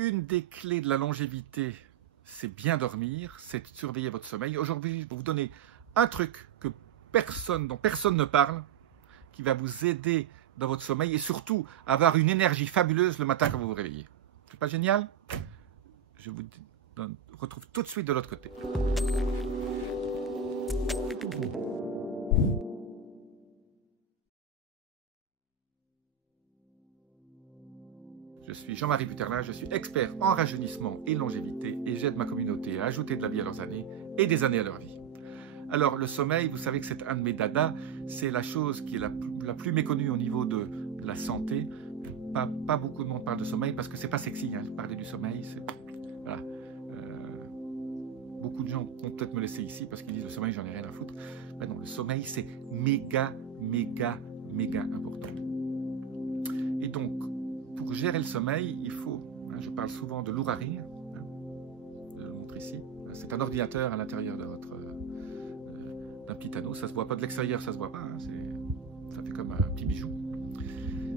une des clés de la longévité, c'est bien dormir, c'est de surveiller votre sommeil. Aujourd'hui, je vais vous donner un truc dont personne ne parle, qui va vous aider dans votre sommeil et surtout avoir une énergie fabuleuse le matin quand vous vous réveillez. C'est pas génial? Je vous retrouve tout de suite de l'autre côté. Je suis Jean-Marie Puterlin, je suis expert en rajeunissement et longévité et j'aide ma communauté à ajouter de la vie à leurs années et des années à leur vie. Alors le sommeil, vous savez que c'est un de mes dadas, c'est la chose qui est la plus méconnue au niveau de la santé. Pas beaucoup de monde parle de sommeil parce que c'est pas sexy, hein, parler du sommeil. Voilà. Beaucoup de gens vont peut-être me laisser ici parce qu'ils disent le sommeil, j'en ai rien à foutre. Ben non, le sommeil c'est méga important. Et donc, pour gérer le sommeil, il faut, je parle souvent de l'Oura Ring, je le montre ici, c'est un ordinateur à l'intérieur de d'un petit anneau, ça se voit pas de l'extérieur, ça se voit pas, hein, ça fait comme un petit bijou,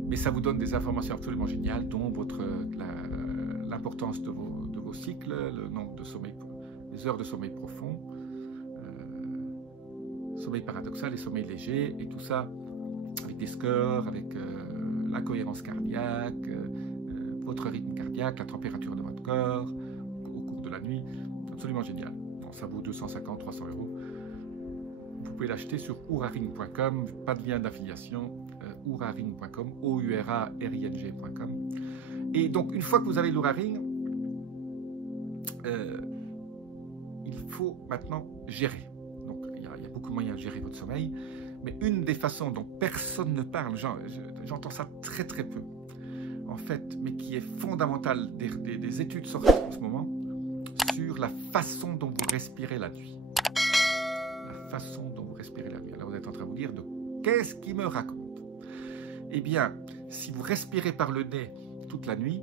mais ça vous donne des informations absolument géniales, dont l'importance de vos cycles, le nombre de sommeil, les heures de sommeil profond, sommeil paradoxal et sommeil léger, et tout ça avec des scores, avec la cohérence cardiaque, votre rythme cardiaque, la température de votre corps au cours de la nuit. Absolument génial. Bon, ça vaut 250-300 €. Vous pouvez l'acheter sur ouraring.com, pas de lien d'affiliation, ouraring.com, ouraring.com. Et donc, une fois que vous avez l'Oura Ring, il faut maintenant gérer. Donc, il y a beaucoup de moyens de gérer votre sommeil. Mais une des façons dont personne ne parle, j'entends ça très peu, en fait, mais qui est fondamentale, des études sortent en ce moment, sur la façon dont vous respirez la nuit. La façon dont vous respirez la nuit. Alors vous êtes en train de vous dire, qu'est-ce qu'il me raconte? Eh bien, si vous respirez par le nez toute la nuit,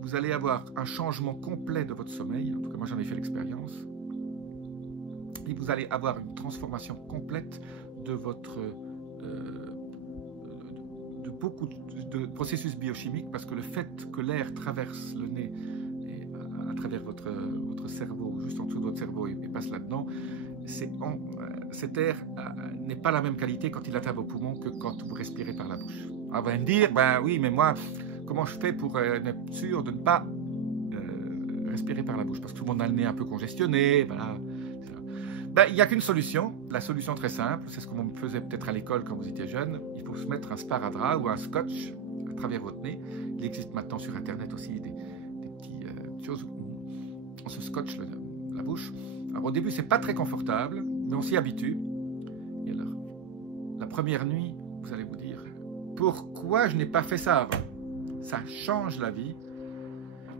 vous allez avoir un changement complet de votre sommeil, en tout cas moi j'en ai fait l'expérience, et vous allez avoir une transformation complète de beaucoup de processus biochimiques, parce que le fait que l'air traverse le nez et à travers votre cerveau, juste en dessous de votre cerveau et passe là-dedans, cet air n'est pas la même qualité quand il atteint vos poumons que quand vous respirez par la bouche. Alors vous allez me dire, ben oui, mais moi, comment je fais pour être sûr de ne pas respirer par la bouche? Parce que tout le monde a le nez un peu congestionné, voilà. Ben, il n'y a qu'une solution, la solution très simple, c'est ce qu'on faisait peut-être à l'école quand vous étiez jeune, il faut se mettre un sparadrap ou un scotch à travers votre nez. Il existe maintenant sur internet aussi des petites choses où on se scotche la bouche. Alors au début c'est pas très confortable, mais on s'y habitue. Et alors, la première nuit, vous allez vous dire, pourquoi je n'ai pas fait ça avant? Ça change la vie.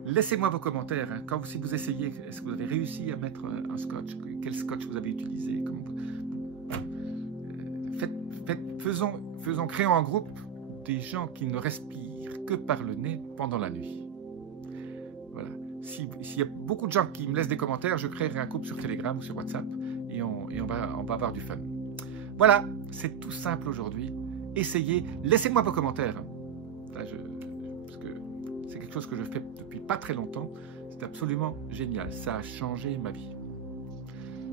Laissez-moi vos commentaires. Hein. Si vous essayez, est-ce que vous avez réussi à mettre un scotch? Quel scotch vous avez utilisé? Créons un groupe des gens qui ne respirent que par le nez pendant la nuit. Voilà. S'il y a beaucoup de gens qui me laissent des commentaires, je créerai un groupe sur Telegram ou sur WhatsApp et on va avoir du fun. Voilà, c'est tout simple aujourd'hui. Essayez. Laissez-moi vos commentaires. Hein. Là, parce que c'est quelque chose que je fais depuis pas très longtemps. C'est absolument génial. Ça a changé ma vie.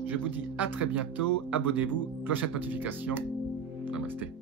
Je vous dis à très bientôt. Abonnez-vous, clochette notification. Namasté.